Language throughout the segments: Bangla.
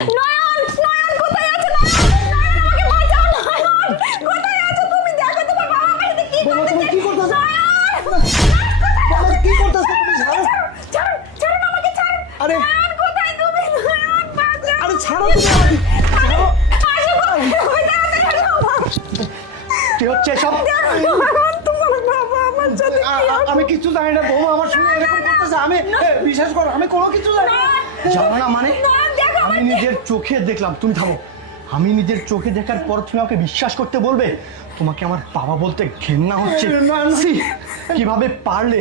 নয়ন, নয়ন কোথায় আছো? নয়ন, নয়ন আমাকে বাঁচাও। নয়ন কোথায় আছো তুমি? দেখো তোমার বাবা আমার সাথে কি করতেছে। কি করতেছ? নয়ন, বাবা কি করতেছ তুমি? ছাড়ো। ছাড়, ছাড় আমাকে ছাড়। আরে নয়ন কোথায় তুমি? নয়ন বাঁচাও। আরে ছাড়ো তুমি আমাকে। ছাড়ো। আসো, ওই দাঁড়াতে আসো। কি হচ্ছে এসব? নয়ন, তোমার বাবা আমার সাথে কি হচ্ছে? আমি কিছু জানি না বৌমা, আমার সঙ্গে এরকম করতেছে। আমি বিশ্বাস করো আমি কোনো কিছু জানি না। জানো না মানে? নয়ন দেখো আমি নিজের চোখে দেখলাম। তুমি থামো। আমি নিজের চোখে দেখার পর তুমি আমাকে বিশ্বাস করতে বলবে? তোমাকে আমার বাবা বলতে ঘেন্না হচ্ছে। ছি, কিভাবে পারলে?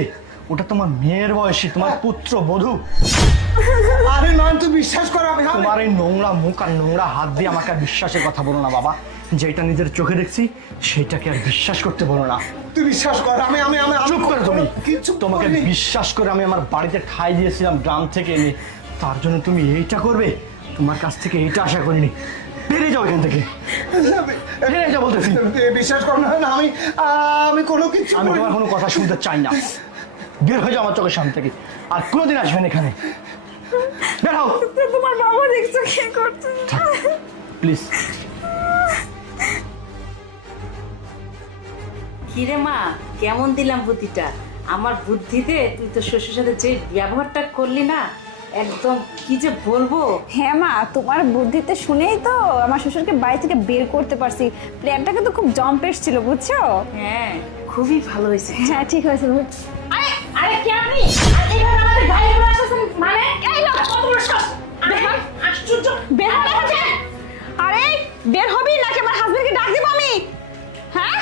ওটা তোমার মেয়ের বয়সী, তোমার পুত্র বধূ। আরে নয়ন তুই বিশ্বাস করো, আমি তোমার এই নোংরা মুখ আর নোংরা হাত দিয়ে আমাকে আর বিশ্বাসের কথা বলো না বাবা। যেটা নিজের চোখে দেখছি সেটাকে আর বিশ্বাস করতে বলো না। তুই বিশ্বাস কর, আমি আমি আমি চুপ করে তুমি। কিছু তোমাকে বিশ্বাস করে আমি আমার বাড়িতে ঠাঁই দিয়েছিলাম গ্রাম থেকে এনে, তার জন্য তুমি এইটা করবে? তোমার কাছ থেকে এইটা আশা করিনি। বেরিয়ে যাও এখান থেকে, বেরিয়ে যাও বলতেছি। বিশ্বাস কর না, না, আমি আমি কোনো কিছু আমি তোমার কোনো কথা শুনতে চাই না। বের হয়ে যাও আমার চোখের সামনে থেকে, আর কোনোদিন আসবেন এখানে। বের হও তোমার বাবা দেখছো কি করছে। প্লিজ। কিরে মা, কেমন দিলাম বুদ্ধিটা? আমার বুদ্ধিতে তুই তো শ্বশুর সাথে যে ব্যবহারটা করলি না, একদম কি যে বলবো। হ্যাঁ মা, তোমার বুদ্ধিতে শুনেই তো আমার শ্বশুরকে বাড়ি থেকে বের করতে পারছি। প্ল্যানটা কিন্তু খুব জম্পেস ছিল, বুঝছো? হ্যাঁ, খুবই ভালো হয়েছে। হ্যাঁ ঠিক আছে। আরে আরে কি আপনি এইভাবে আমাদের গায়ে ঘুরে আসছেন? মানে এই লোক কত বড় সাহস! আরে আশ্চর্য! বের হবে হচ্ছে। আরে বের হবি নাকি আমার হাজবেন্ডকে ডাক দিব আমি? হ্যাঁ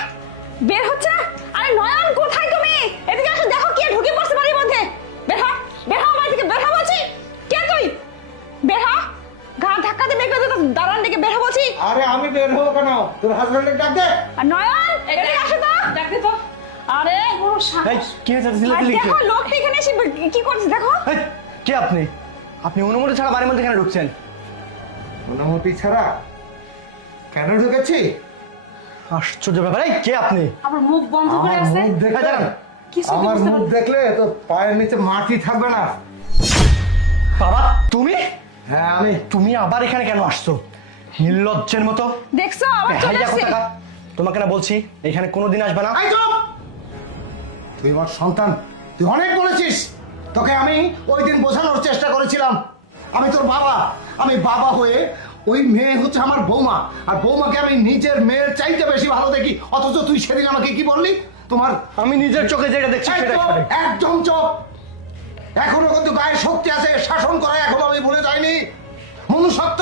বের হচ্ছে। আরে নয়ন কোথায় তুমি? এদিকে আসো, দেখো কে ঢুকে পড়ছে বাড়ির মধ্যে। বের হ, বের হ বাড়ি থেকে, বের হ বলছি। কে তুই? বের হ। গা ধাক্কা দিয়ে বের করে দিতে দাঁড়ান দিকে বের হ বলছি। আরে আমি বের হবো কেন? তোর হাজবেন্ডের ডাক দে। আর নয়ন এদিকে আসো তো। ডাকতে তো। আরে বড় এই, সাহস! কি হয়েছে? আর চিল্লাচিল্লি কি? দেখো লোকটা এখানে এসে কি করছে দেখো। এই, কে আপনি? আপনি অনুমতি ছাড়া বাড়ির মধ্যে কেন ঢুকছেন? অনুমতি ছাড়া কেন ঢুকেছি? আশ্চর্য ব্যাপার। এই, কে আপনি? আমার মুখ বন্ধ করে আমার আছে। মুখ দেখলে দাঁড়ান। কিছু তো আমার বুঝতে মুখ পারছি। দেখলে তো পায়ের নিচে মাটি থাকবে না। বাবা তুমি? হ্যাঁ আমি। তুমি আবার এখানে কেন আসছো? নির্লজ্জের মতো। দেখছো আবার চলে হাইজা আসছে। কোথাকার? তোমাকে না বলছি এখানে কোনোদিন আসবে না। আই চুপ! তুই আমার সন্তান, তুই অনেক বলেছিস। তোকে আমি ওই দিন বোঝানোর চেষ্টা করেছিলাম আমি তোর বাবা। আমি বাবা হয়ে ওই মেয়ে হচ্ছে আমার বৌমা, আর বৌমাকে আমি নিজের মেয়ের চাইতে বেশি ভালো দেখি। অথচ তুই সেদিন আমাকে কি বললি? তোমার আমি নিজের চোখে যেটা দেখছি এই সেটা চুপ, একদম চোখ। এখনো কিন্তু গায়ে শক্তি আছে, শাসন করা এখনো আমি ভুলে যাইনি। মনুষ্যত্ব